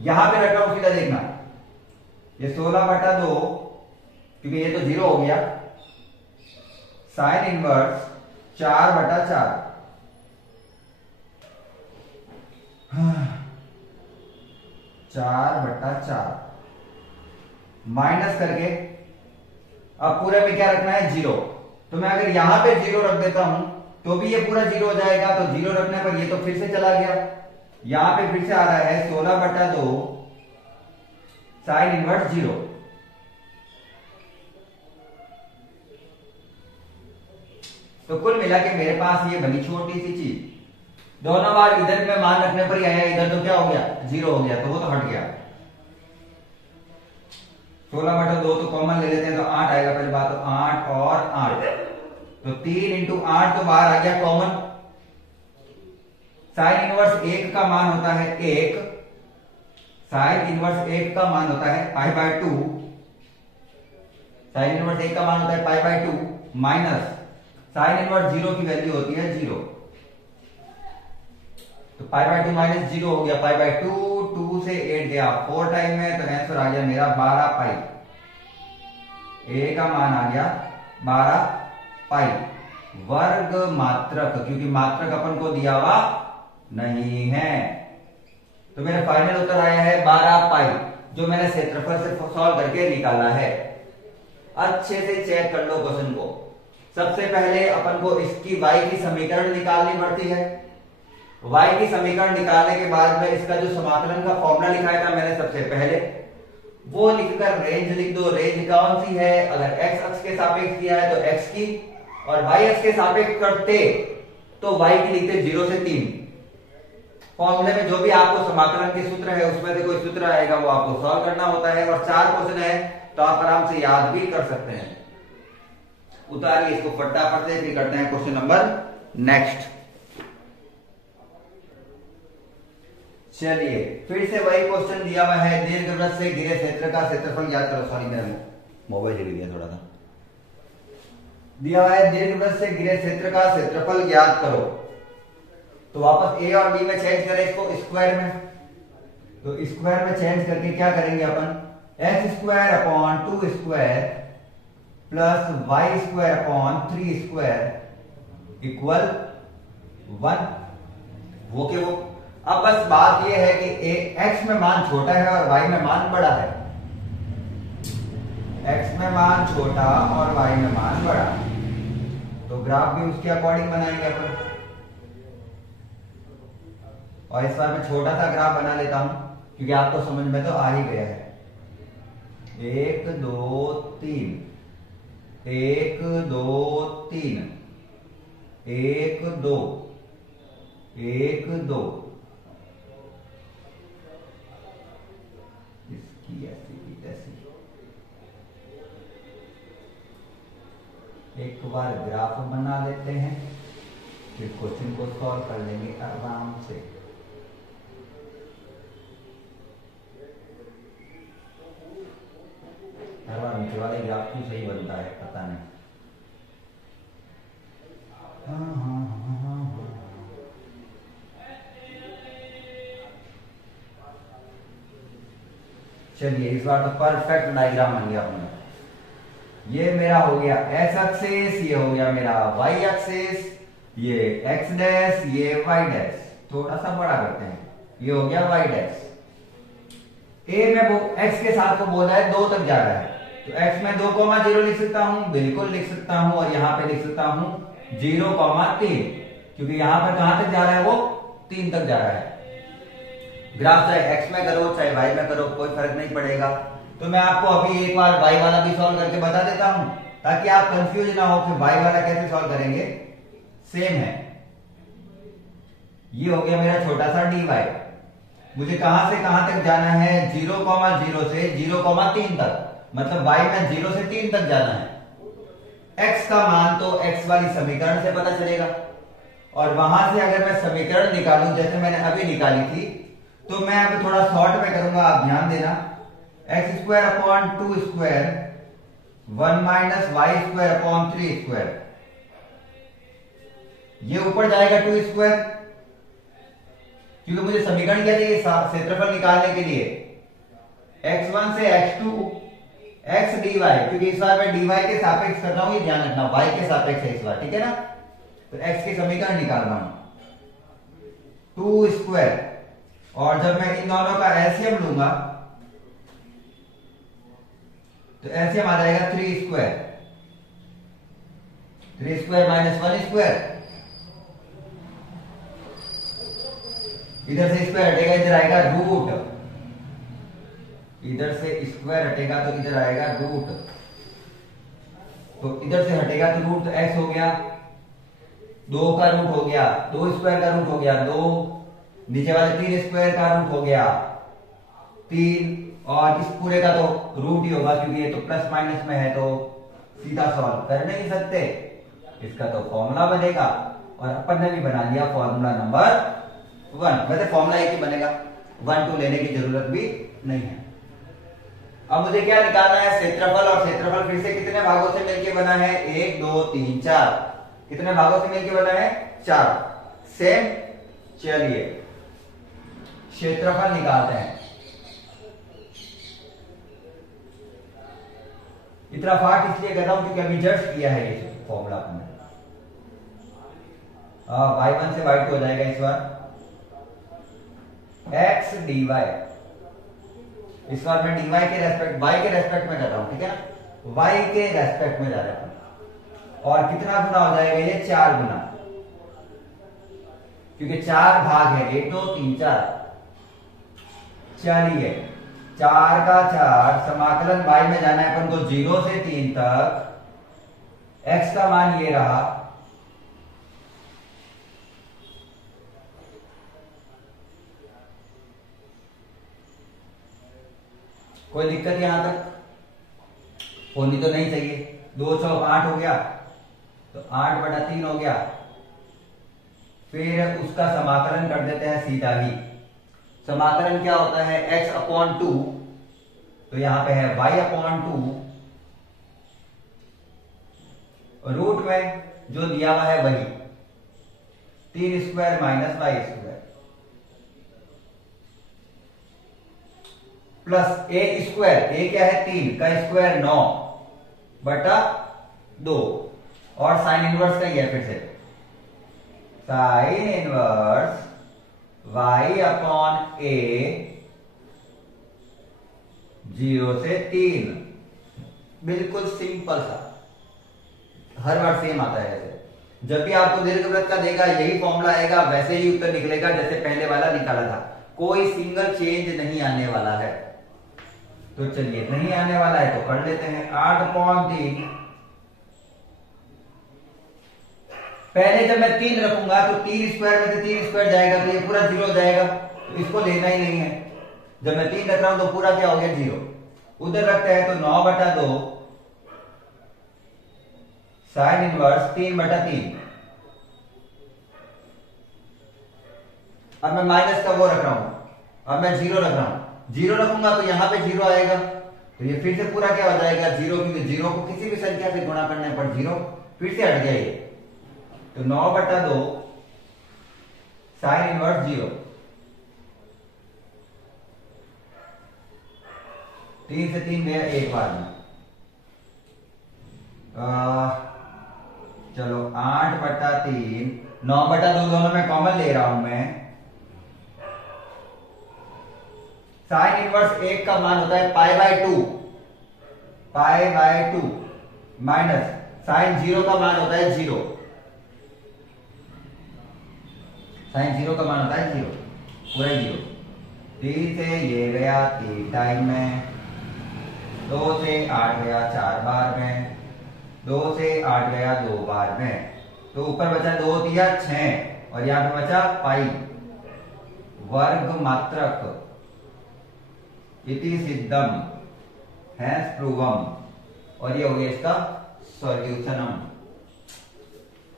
यहां पे रखा हूं, सीधा देखना, ये 16/2 क्योंकि ये तो 0 हो गया, साइन इनवर्स 4/4। 4/4 माइनस करके अब पूरे में क्या रखना है? 0। तो मैं अगर यहां पे 0 रख देता हूं तो भी ये पूरा 0 हो जाएगा। तो 0 रखने पर ये तो फिर से चला गया, यहां पे फिर से आ रहा है 16/2 साइन इनवर्स 0। तो कुल मिला के मेरे पास ये बनी छोटी सी चीज। दोनों बार इधर में मान रखने पर ही आया, इधर तो क्या हो गया? 0 हो गया, तो वो तो हट गया। 16/2 तो कॉमन ले लेते हैं तो 8 आएगा पहली बात। तो 8 और 8, तो 3 इंटू 8 तो बाहर आ गया कॉमन। साइन इनवर्स 1 का मान होता है 1, साइन इनवर्स 1 का मान होता है π/2, साइन इनवर्स 1 का मान होता है π/2 माइनस साइन इनवर्स 0 की वैल्यू होती है 0। तो π/2 माइनस 0 हो गया, π/2, 2 से 8 गया 4 टाइम में, तो आंसर आ गया मेरा 12 पाई। ए का मान आ गया 12 पाई वर्ग मात्रक, क्योंकि मात्रक अपन को दिया हुआ नहीं है। तो मेरा फाइनल उत्तर आया है 12 पाई, जो मैंने क्षेत्रफल से सॉल्व करके निकाला है। अच्छे से चेक कर लो क्वेश्चन को। सबसे पहले अपन को इसकी y की समीकरण निकालनी पड़ती है। y की समीकरण निकालने के बाद में इसका जो समाकलन का फॉर्मूला लिखाया था मैंने सबसे पहले, वो लिखकर रेंज लिख दो। रेंज कौन सी है? अगर x अक्ष के सापेक्ष किया है तो x की, और y अक्ष के सापेक्ष करते तो y की लिखते 0 से 3। फॉर्मूले में जो भी आपको समाकलन के सूत्र है उसमें से कोई सूत्र आएगा वो आपको सॉल्व करना होता है, और 4 क्वेश्चन है तो आप आराम से याद भी कर सकते हैं। उतारिए इसको फटाफट से, फिर करते हैं क्वेश्चन नंबर नेक्स्ट। चलिए फिर से वही क्वेश्चन दिया हुआ है, दीर्घवृत्त से घिरे क्षेत्र का क्षेत्रफल ज्ञात करो। सॉरी मेरा मोबाइल हिल गया थोड़ा सा। दिया हुआ है दीर्घवृत्त से घिरे क्षेत्र का क्षेत्रफल ज्ञात करो। तो वापस a और b में चेंज करें इसको स्क्वायर में, तो स्क्वायर में चेंज करके क्या करेंगे अपन, x square upon 2 square plus y square upon 3 square equal 1। वो के वो। अब बस बात यह है कि x में मान छोटा है और y में मान बड़ा है। x में मान छोटा और y में मान बड़ा, तो ग्राफ भी उसके अकॉर्डिंग बनाएंगे अपन। और इस बार मैं छोटा सा ग्राफ बना लेता हूं क्योंकि आपको समझ में तो आ ही गया है। 1 2 3 1 2 3 1 2 1 2, इसकी ऐसी की तैसी। एक बार ग्राफ बना लेते हैं, फिर क्वेश्चन को सॉल्व कर लेंगे आराम से। नीचे वाले ग्राफ क्यों सही बनता है पता नहीं। चलिए इस बार तो परफेक्ट डायग्राम बन गया अपना। ये मेरा हो गया x एक्सिस, ये हो गया मेरा y एक्सिस, ये x डैश, ये y डैश। थोड़ा सा बड़ा करते हैं, ये हो गया y डैश। a में वो x के साथ को बोला है 2 तक जा रहा है, तो x में 2,0 लिख सकता हूं, बिल्कुल लिख सकता हूं। और यहां पे लिख सकता हूं 0,3, क्योंकि यहां पर कहां तक जा रहा है, वो 3 तक जा रहा है। ग्राफ चाहे x में करो चाहे y में करो कोई फर्क नहीं पड़ेगा। तो मैं आपको अभी एक बार y वाला भी सॉल्व करके बता देता हूं ताकि आप कंफ्यूज ना हो कि y वाला कैसे सॉल्व करेंगे। सेम है, ये हो गया मेरा छोटा सा dy। मुझे कहां से कहां तक जाना है, 0,0 से 0,3 तक, मतलब y में 0 से 3 तक जाना है। x का मान तो x वाली समीकरण से पता चलेगा, और वहां से अगर मैं समीकरण निकालूं जैसे मैंने अभी निकाली थी, तो मैं अब थोड़ा शॉर्ट में करूंगा, आप ध्यान देना। x square upon 2 square 1 minus Y square upon 3 square, ये ऊपर जाएगा 2 स्क्वायर, क्योंकि मुझे समीकरण क्या चाहिए, क्षेत्रफल निकालने के लिए। x1 से x2 x dy, क्योंकि इस बार मैं dy के सापेक्ष कर रहा हूं, ये ध्यान रखना, y के सापेक्ष है इस बार, ठीक है ना। तो x की समीकरण निकाल रहा हूं 2 स्क्वायर, और जब मैं इन दोनों का एलसीएम लूंगा तो एलसीएम आ जाएगा 3 स्क्वायर, 3 स्क्वायर माइनस 1 स्क्वायर, इधर से स्क्वायर हटेगा, इधर आएगा रूट, इधर से स्क्वायर हटेगा तो इधर आएगा रूट, तो इधर से हटेगा तो रूट, तो एक्स हो गया 2 का रूट हो गया, 2 स्क्वायर का रूट हो गया 2, नीचे वाले 3 स्क्वायर का रूट हो गया 3, और इस पूरे का तो रूट ही होगा क्योंकि ये तो प्लस माइनस में है, तो सीधा सॉल्व कर नहीं सकते, इसका तो फॉर्मूला बनेगा। और अपन ने भी बना लिया फॉर्मूला नंबर 1। वैसे फॉर्मूला एक ही बनेगा, 1 2 लेने की जरूरत भी नहीं है। अब मुझे क्या निकालना है, क्षेत्रफल, और क्षेत्रफल फिर से कितने भागों से मिलकर बना है, 1 2 3 4, कितने भागों से मिलकर बना है, 4। सेम। चलिए क्षेत्रफल निकालते हैं। इतना फाट इसलिए कर रहा हूं क्योंकि अभी जस्ट किया है ये फॉर्मूला अपने। y1 से y2 हो जाएगा इस बार x dy, इस बार मैं dy के रेस्पेक्ट, y के रेस्पेक्ट में कर रहा हूं, ठीक है ना, y के रेस्पेक्ट में जा रहा हूं। और कितना गुना हो जाएगा ये, 4 गुना। क्योंकि 4 भाग है, 1 2 3 4। चलिए 4 का 4 समाकलन y में जाना है अपन को 0 से 3 तक। x का मान ये रहा, कोई दिक्कत यहां तक होनी तो नहीं चाहिए। 2 चौक 8 हो गया, तो 8/3 हो गया। फिर उसका समाकलन कर देते हैं सीधा ही। समाकलन क्या होता है, x/2, तो यहां पे है y/2, रूट में जो दिया हुआ है वही 3 square minus y square plus a square, a क्या है 3 का स्क्वायर 9/2, और साइन इनवर्स का ही है फिर से साइन इनवर्स y/a 0 से 3। बिल्कुल सिंपल सा, हर बार सेम आता है। ऐसे जब भी आपको दीर्घवृत्त का देगा यही फॉर्मूला आएगा, वैसे ही उत्तर निकलेगा जैसे पहले वाला निकाला था। कोई सिंगल चेंज नहीं आने वाला है। तो चलिए नहीं आने वाला है तो कर लेते हैं। 8/3, पहले जब मैं 3 रखूंगा तो 3 स्क्वायर में से 3 स्क्वायर जाएगा, तो ये पूरा 0 हो जाएगा, तो इसको लेना ही नहीं है। जब मैं 3 रख रहा हूं तो पूरा क्या हो गया 0। उधर रखते हैं तो 9/2 साइन इनवर्स 3/3। अब मैं माइनस का वो रख रहा हूं, अब मैं 0 रख रहा हूं। 0 रखूंगा तो यहां पे 0 आएगा, तो ये फिर से पूरा क्या हो जाएगा 0, क्योंकि 0 को किसी भी संख्या से गुणा करने पर 0 फिर से हट गया ये। तो 9/2 साइन इनवर्स 0, 3 से 3 गया एक बार में। चलो 8/3, 9/2 दोनों में कॉमन ले रहा हूं मैं। साइन इनवर्स 1 का मान होता है π/2 माइनस साइन 0 का मान होता है 0। साइन 0 का मान होता है 0, पूरा 0। 3 से ये गया 3 टाइम में, 2 से 8 गया 4 बार में, 2 से 8 गया 2 बार में, तो ऊपर बचा 2 दिया 6, और यहां पे बचा पाई वर्ग मात्रक इति सिद्धम हैंस प्रूवम, और ये हो गया इसका सॉल्यूशनम।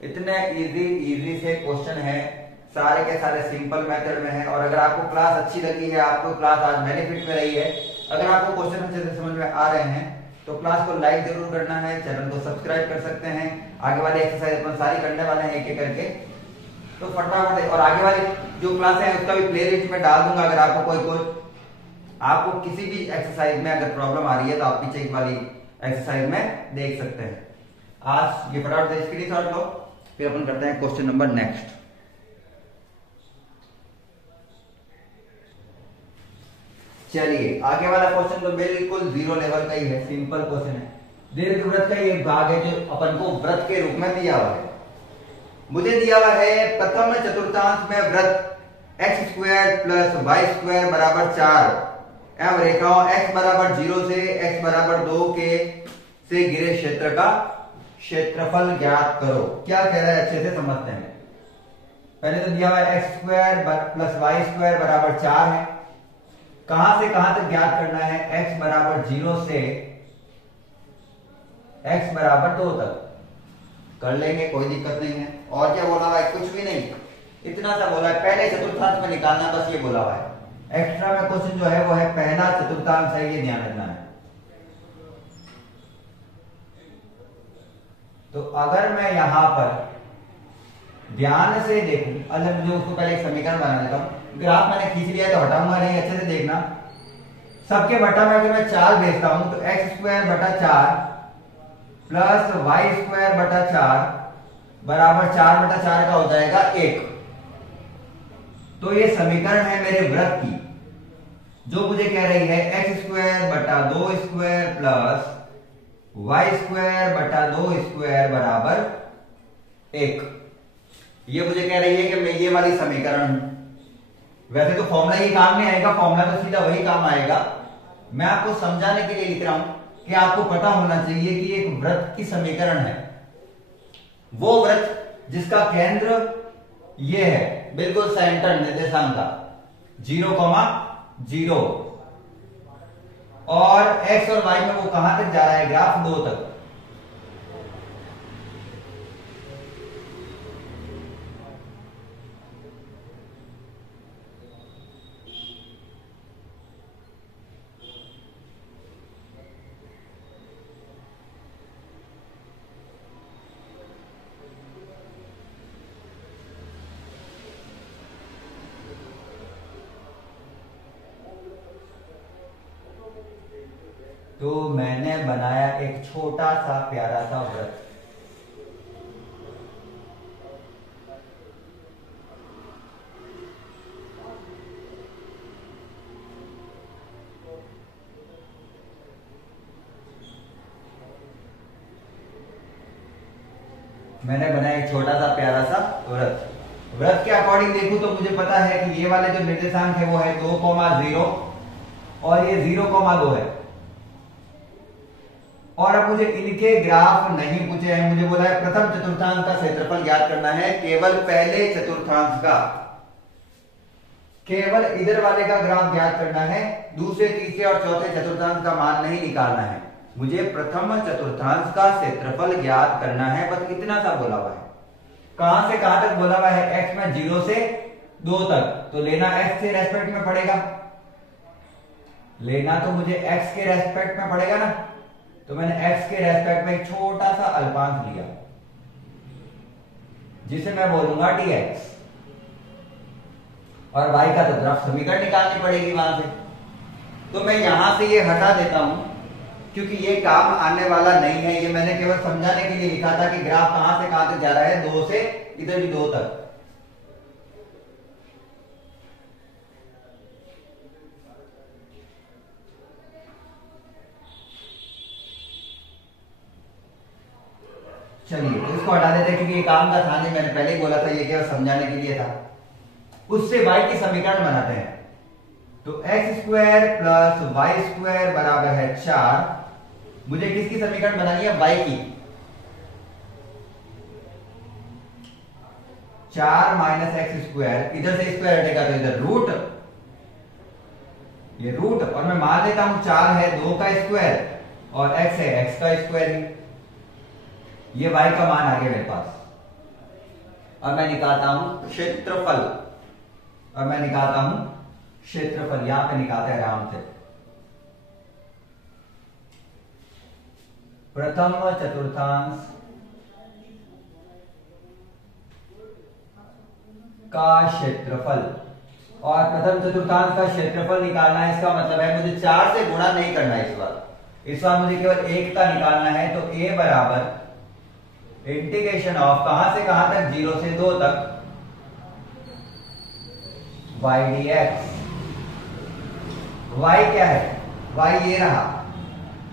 इतने इजी से क्वेश्चन है, सारे के सारे सिंपल मेथड में है। और अगर आपको क्लास अच्छी लगी है, आपको क्लास आज बेनिफिट में रही है, अगर आपको क्वेश्चन अच्छे से समझ में आ रहे हैं तो क्लास को लाइक जरूर करना है, चैनल को सब्सक्राइब कर सकते हैं। आगे वाले एक्सरसाइज अपन सारी करने वाले हैं एक एक करके, तो फटाफट। और आगे वाली जो क्लास है उसका भी प्ले लिस्ट में डाल दूंगा। अगर आपको आपको किसी भी एक्सरसाइज में अगर प्रॉब्लम आ रही है तो आप पीछे वाली एक्सरसाइज में देख सकते हैं। आज ये फटाफट से स्क्रीनशॉट लो, फिर अपन करते हैं क्वेश्चन नंबर नेक्स्ट। चलिए आगे वाला क्वेश्चन तो बिल्कुल 0 लेवल का ही है, सिंपल क्वेश्चन है। दीर्घवृत्त का एक भाग है जो अपन को वृत्त के रूप में दिया हुआ है। मुझे दिया हुआ है प्रथम चतुर्थांश में वृत्त x² + y² बराबर 4 एवं रेखाओं x बराबर 0 से x बराबर 2 के से घिरे क्षेत्र का क्षेत्रफल ज्ञात करो। क्या कह रहा है अच्छे से समझते हैं। पहले तो दिया हुआ है x² + y² बराबर 4 है। कहां से कहां तक ज्ञात करना है, x बराबर 0 से x बराबर 2 तक कर लेंगे, कोई दिक्कत नहीं है। और क्या बोला हुआ है, कुछ भी नहीं, इतना सा बोला है। पहले चतुर्थांश में निकालना, बस ये बोला हुआ है। एक्स्ट्रा में क्वेश्चन जो है वो है पहला चतुर्थांश है, ये ध्यान रखना है। तो अगर मैं यहां पर ध्यान से देखूं, अलग जो उसको पहले एक समीकरण बना लेता हूं। ग्राफ मैंने खींच लिया तो हटाऊंगा नहीं, अच्छे से देखना। सबके बटा में अगर मैं 4 भेजता हूं तो x²/4 प्लस y²/4 बराबर 4/4 का हो जाएगा 1। तो ये समीकरण है मेरे वृत्त की, जो मुझे कह रही है x²/2² प्लस y²/2² बराबर 1। ये मुझे कह रही है कि मैं ये वाली समीकरण हूं। वैसे तो फॉर्मूला ये काम नहीं आएगा, फॉर्मूला तो सीधा वही काम आएगा। मैं आपको समझाने के लिए लिख रहा हूं कि आपको पता होना चाहिए कि एक वृत्त की समीकरण है वो वृत्त जिसका केंद्र ये है, बिल्कुल सेंटर निर्देशांक का 0,0 और x और y में वो कहां तक जा रहा है, ग्राफ 2 तक। तो मैंने बनाया एक छोटा सा प्यारा सा वृत्त। मैंने बनाया एक छोटा सा प्यारा सा वृत्त। वृत्त के अकॉर्डिंग देखूं तो मुझे पता है कि ये वाले जो निर्देशांक है वो है 2,0 और ये 0,2 है। और अब मुझे इनके ग्राफ नहीं पूछे हैं, मुझे बोला है प्रथम चतुर्थांश का क्षेत्रफल ज्ञात करना है, केवल पहले चतुर्थांश का, केवल इधर वाले का ग्राफ ज्ञात करना है, दूसरे तीसरे और चौथे चतुर्थांश का मान नहीं निकालना है। मुझे प्रथम चतुर्थांश का क्षेत्रफल ज्ञात करना है, बस इतना सा बोला हुआ है। कहां से कहां तक बोला हुआ है, x में 0 से 2 तक, तो लेना x के रेस्पेक्ट में पड़ेगा, लेना तो मुझे x के रेस्पेक्ट में पड़ेगा ना। तो मैंने x के रेस्पेक्ट में एक छोटा सा अल्पांश लिया जिसे मैं बोलूंगा dx, और y का तो ग्राफ समीकरण निकालनी पड़ेगी वहां से। तो मैं यहां से ये हटा देता हूं क्योंकि ये काम आने वाला नहीं है, ये मैंने केवल समझाने के लिए लिखा था कि ग्राफ कहां से कहां तक जा रहा है, 2 से इधर भी 2 तक। चलिए तो इसको हटा देते हैं क्योंकि ये काम का था नहीं, मैंने पहले ही बोला था, ये केवल समझाने के लिए था। उससे y की समीकरण बनाते हैं। तो x² प्लस y² बराबर है 4। मुझे किसकी समीकरण बनानी है, y की। 4 माइनस x², इधर से स्क्वायर हटेगा तो इधर रूट, ये रूट, और मैं मान लेता हूं 4 है 2 का स्क्वायर और x है x का स्क्वायर ही। ये y का मान आ गया मेरे पास। अब मैं निकालता हूं क्षेत्रफल, अब मैं निकालता हूं क्षेत्रफल, यहां पे निकालते हैं आराम से। प्रथम चतुर्थांश का क्षेत्रफल, और प्रथम चतुर्थांश का क्षेत्रफल निकालना है, इसका मतलब है मुझे 4 से गुणा नहीं करना है इस बार मुझे केवल 1 का निकालना है। तो a बराबर इंटीग्रेशन ऑफ कहां से कहां तक, 0 से 2 तक, y dx। y क्या है, y ये रहा,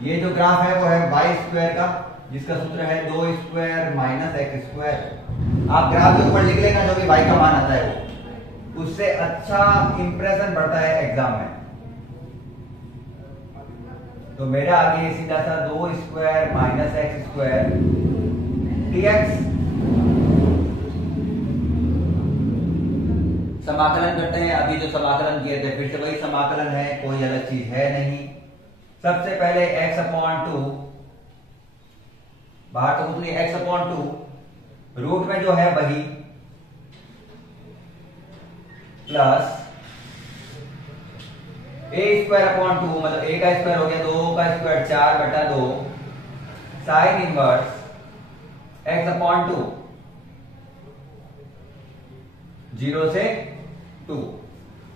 ये जो ग्राफ है वो है y² का, जिसका सूत्र है 2² माइनस x²। आप ग्राफ के ऊपर लिख लेना जो भी y का मान आता है वो, उससे अच्छा इंप्रेशन पड़ता है एग्जाम में। तो मेरा आगे सीधा सा 2² माइनस x² dx। समाकलन करते हैं, अभी जो समाकलन किए थे फिर से वही समाकलन है, कोई अलग चीज है नहीं। सबसे पहले x/2, बाहर तो कुछ नहीं, x/2 रूट में जो है वही, प्लस a²/2, मतलब a का स्क्वायर हो गया 2 का स्क्वायर 4/2 साइन इनवर्स x/2 0 से 2।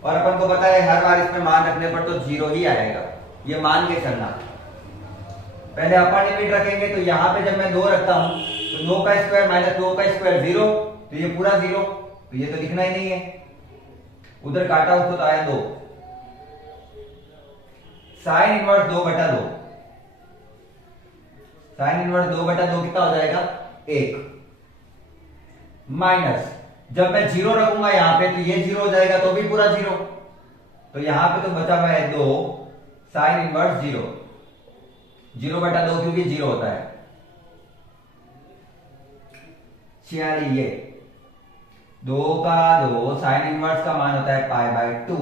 और अपन को पता है हर बार इसमें मान रखने पर तो 0 ही आएगा, ये मान के चलना। पहले अपर लिमिट रखेंगे तो यहां पे जब मैं 2 रखता हूं तो 2 का स्क्वायर माइनस 2 का स्क्वायर 0, तो ये पूरा 0, तो ये तो लिखना ही नहीं है, उधर काटा उसको तो आया 2। साइन इनवर्स 2/2, साइन इनवर्स 2/2 कितना हो जाएगा, 1, माइनस जब मैं 0 रखूंगा यहां पे तो ये 0 हो जाएगा, तो भी पूरा 0। तो यहां पे तो बचा हुआ है 2 साइन इनवर्स 0, 0/2 क्योंकि 0 होता है। 46 ये 2 का 2 साइन इनवर्स का मान होता है π/2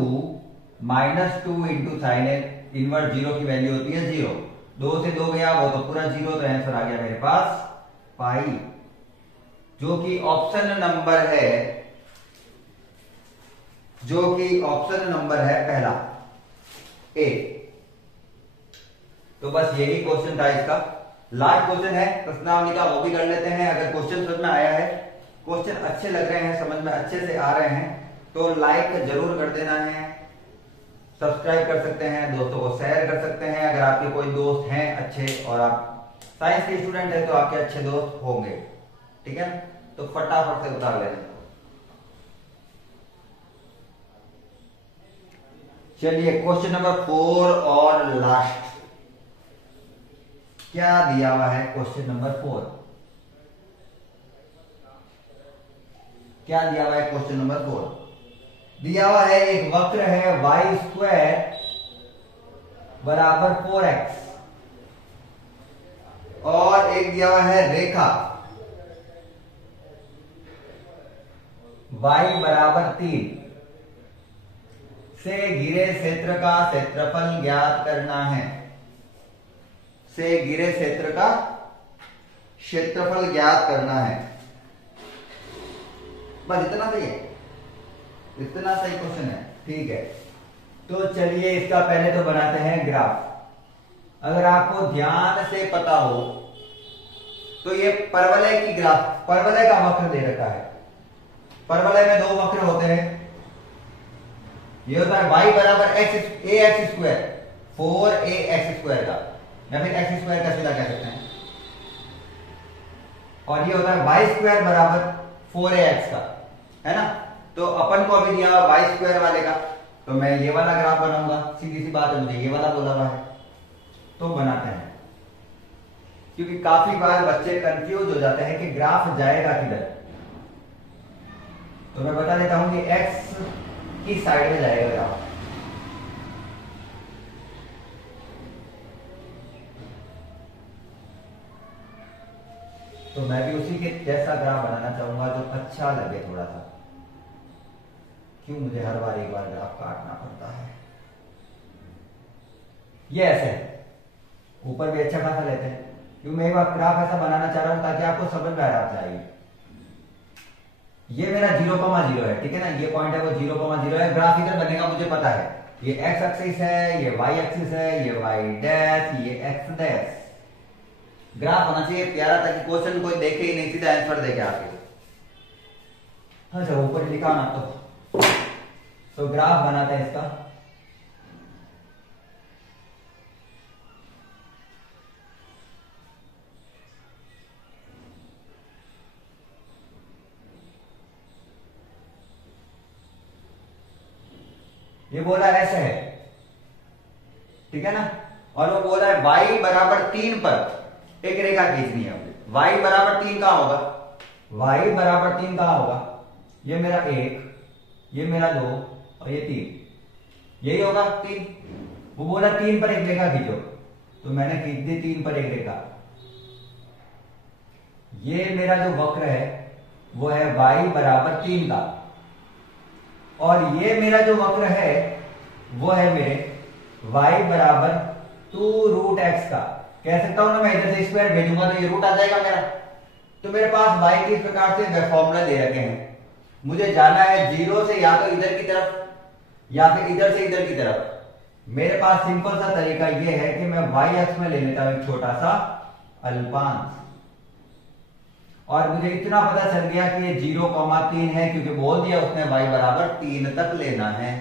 -2 इंटू साइन इनवर्स 0 की वैल्यू होती है 0। 2 से 2 गया वो तो पूरा 0, तो आंसर आ गया मेरे पास पाई, जो कि ऑप्शन नंबर है, जो कि ऑप्शन नंबर है पहला ए। तो बस यही क्वेश्चन था इसका। लास्ट क्वेश्चन है प्रश्नावली का, वो भी कर लेते हैं। अगर क्वेश्चन समझ में आया है, क्वेश्चन अच्छे लग रहे हैं, समझ में अच्छे से आ रहे हैं, तो लाइक जरूर कर देना है, सब्सक्राइब कर सकते हैं, दोस्तों को शेयर कर सकते हैं। अगर आपके कोई दोस्त हैं अच्छे और आप साइंस के स्टूडेंट हैं तो आपके अच्छे दोस्त होंगे, ठीक है। तो फटाफट से उतार लेना। चलिए क्वेश्चन नंबर 4 और लास्ट, क्या दिया हुआ है क्वेश्चन नंबर 4? क्या दिया हुआ है क्वेश्चन नंबर 4? दिया हुआ है एक वक्र है y² बराबर 4x, और एक दिया हुआ है रेखा y बराबर 3 से घिरे क्षेत्र का क्षेत्रफल ज्ञात करना है। से घिरे क्षेत्र का क्षेत्रफल ज्ञात करना है। बस इतना सही है, इतना सही क्वेश्चन है, ठीक है। तो चलिए इसका पहले तो बनाते हैं ग्राफ। अगर आपको ध्यान से पता हो तो ये परवलय की ग्राफ, परवलय का वक्र दे रखा है। परवलय में 2 वक्र होते हैं। ये होता है y बराबर ax स्क्वायर, 4ax स्क्वायर का, या फिर x स्क्वायर का सीधा कह सकते हैं, और ये होता है y² बराबर 4ax का, है ना। तो अपन को अभी दिया y² वाले का, तो मैं ये वाला ग्राफ बनाऊंगा, सीधी सी बात है, मुझे ये वाला बोला हुआ है, तो बनाते हैं। क्योंकि काफी बार बच्चे कंफ्यूज हो जाते हैं कि ग्राफ जाएगा किधर। तो मैं बता देता हूं कि x की साइड में जाएगा ग्राफ। तो मैं भी उसी के जैसा ग्राफ बनाना चाहूंगा जो अच्छा लगे थोड़ा सा। क्यों मुझे हर बार एक बार ग्राफ काटना पड़ता है? ये ऐसे है, ऊपर भी अच्छा खासा लेते हैं, क्योंकि मैं एक बार ग्राफ ऐसा बनाना चाह रहा हूं ताकि आपको समझ में आराम से आएगी। ये मेरा 0,0 है, ठीक है ना, ये पॉइंट है वो 0,0 है। ग्राफ इधर बनेगा मुझे पता है, ये x एक्सिस है, ये y एक्सिस है, ये y डैश, ये x डैश। ग्राफ होना चाहिए प्यारा, ताकि क्वेश्चन कोई देखे ही नहीं, सीधा आंसर देके आके। अच्छा ऊपर लिखा ना, तो ग्राफ बनाते हैं इसका। ये बोला ऐसे है, ठीक है ना, और वो बोला है y बराबर 3 पर एक रेखा खींचनी है। y बराबर 3 कहां होगा? y बराबर 3 कहां होगा? ये मेरा 1, ये मेरा 2 और ये 3, यही होगा 3। वो बोला 3 पर एक रेखा खींचो, तो मैंने खींच दी 3 पर एक रेखा। ये मेरा जो वक्र है वो है y बराबर 3 का, और ये मेरा जो वक्र है वो है मेरे y बराबर 2√x का। कह सकता हूं ना मैं, इधर से स्क्वायर भेजूंगा तो ये रूट आ जाएगा मेरा। तो मेरे पास y के इस प्रकार से फॉर्मूला दे रखे हैं। मुझे जाना है 0 से या तो इधर की तरफ या फिर इधर से इधर की तरफ। मेरे पास सिंपल सा तरीका ये है कि मैं y अक्ष में ले लेता हूं एक छोटा सा अल्पांश, और मुझे इतना पता चल गया कि ये 0,3 है, क्योंकि बोल दिया उसने y बराबर 3 तक लेना है।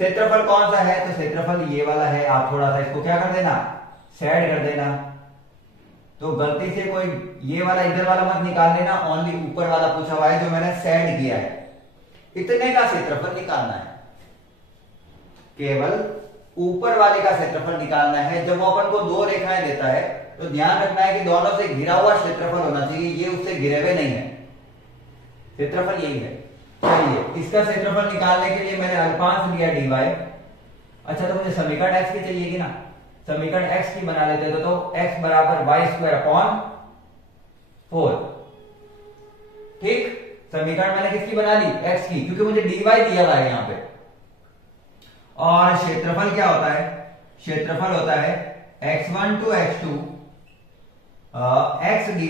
क्षेत्रफल कौन सा है? तो क्षेत्रफल ये वाला है। आप थोड़ा सा इसको क्या कर देना, शेड कर देना। तो गलती से कोई ये वाला इधर वाला मत निकाल लेना, ओनली ऊपर वाला पूछा हुआ है जो मैंने शेड किया है। इतने का क्षेत्रफल निकालना है, केवल ऊपर वाले का क्षेत्रफल निकालना है। जब वो अपन को 2 रेखाएं देता है तो ध्यान रखना है कि दोनों से घिरा हुआ क्षेत्रफल होना चाहिए, ये उससे घिरे हुए नहीं है। क्षेत्रफल यही है। चलिए इसका क्षेत्रफल निकालने के लिए मैंने अल्पांश लिया dy। अच्छा तो मुझे समीकरण x की चाहिएगी ना, समीकरण x की बना लेते तो x बराबर y² अपॉन 4। ठीक, समीकरण मैंने किसकी बना ली, x की, क्योंकि मुझे dy दिया हुआ है यहां पे। और क्षेत्रफल क्या होता है, क्षेत्रफल होता है x1 to x2 x dy।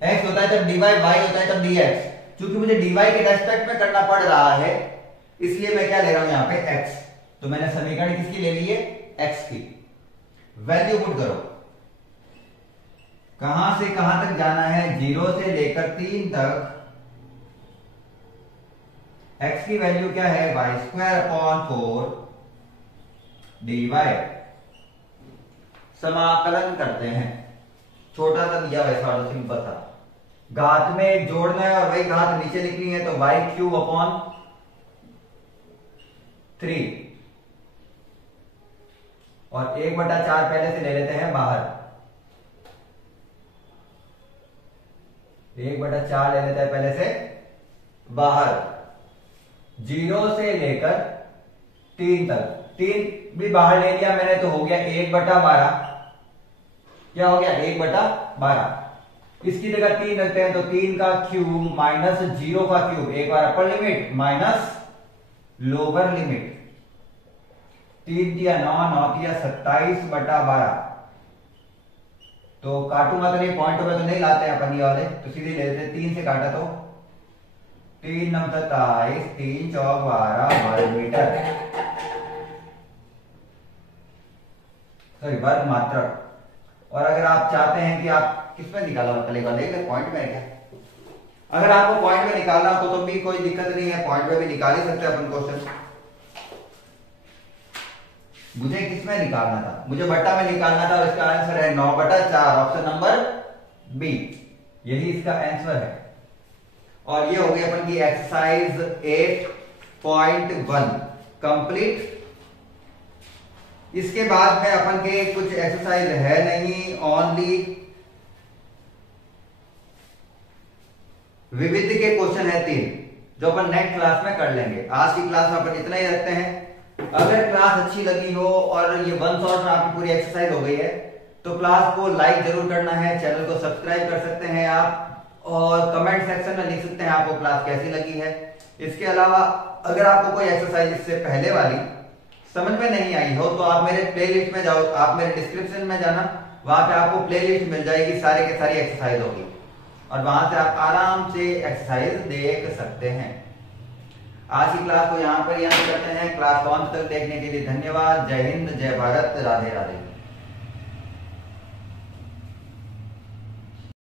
x होता है तब dy, y होता है तब dx। क्योंकि मुझे dy के रेस्पेक्ट में करना पड़ रहा है, इसलिए मैं क्या ले रहा हूं यहां पे x। तो मैंने समीकरण किसकी ले ली है, x की। वैल्यू पुट करो, कहां से कहां तक जाना है, 0 से लेकर 3 तक। x की वैल्यू क्या है, y² अपॉन 4 dy। समाकलन करते हैं, छोटा सा दिया वैसा और सिंपल था। घात में जोड़ना है और वही घात नीचे लिखनी है, तो y³ अपॉन 3 और 1/4 पहले से ले लेते हैं बाहर। 1/4 ले लेते हैं पहले से बाहर। 0 से लेकर 3 तक, 3 भी बाहर ले लिया मैंने तो हो गया 1/12। क्या हो गया, 1/12। इसकी जगह 3 रखते हैं तो 3 का क्यूब माइनस 0 का क्यूब, एक बार upper limit minus lower limit. 3 दिया 9, 9 दिया 27/12। तो काटूंगा तो नहीं, पॉइंट में तो नहीं लाते हैं अपन ये वाले, तो सीधे ले लेते हैं। 3 से काटा तो 3 9 27, 3 चौक 12 वर्ग मीटर, सॉरी वर्ग मात्रक। और अगर आप चाहते हैं कि आप किसमें निकाला चलेगा, लेकर पॉइंट में है क्या, अगर आपको पॉइंट में निकालना हो तो भी कोई दिक्कत नहीं है, पॉइंट में भी निकाल ही सकते हैं अपन क्वेश्चन। मुझे किसमें निकालना था, मुझे बट्टा में निकालना था और इसका आंसर है 9/4, ऑप्शन नंबर बी, यही इसका आंसर है। और ये हो गई अपन की एक्सरसाइज 8.1 कंप्लीट। इसके बाद में अपन के कुछ एक्सरसाइज है नहीं, ओनली विविध के क्वेश्चन है 3, जो अपन नेक्स्ट क्लास में कर लेंगे। आज की क्लास में अपन इतना ही रखते हैं। अगर क्लास अच्छी लगी हो और ये 1 शॉट में आपकी पूरी एक्सरसाइज हो गई है, तो क्लास को लाइक जरूर करना है, चैनल को सब्सक्राइब कर सकते हैं आप, और कमेंट सेक्शन में लिख सकते हैं आपको क्लास कैसी लगी है। इसके अलावा अगर आपको कोई एक्सरसाइज इससे पहले वाली समझ में नहीं आई हो तो आप मेरे प्लेलिस्ट में जाओ, आप मेरे डिस्क्रिप्शन में जाना, वहां पे आपको प्लेलिस्ट मिल जाएगी, सारे के सारी एक्सरसाइज होगी और वहां से आप आराम से एक्सरसाइज देख सकते हैं। आज की क्लास को यहाँ पर करते हैं। क्लास को अंत तक देखने के लिए धन्यवाद। जय हिंद, जय भारत, राधे राधे।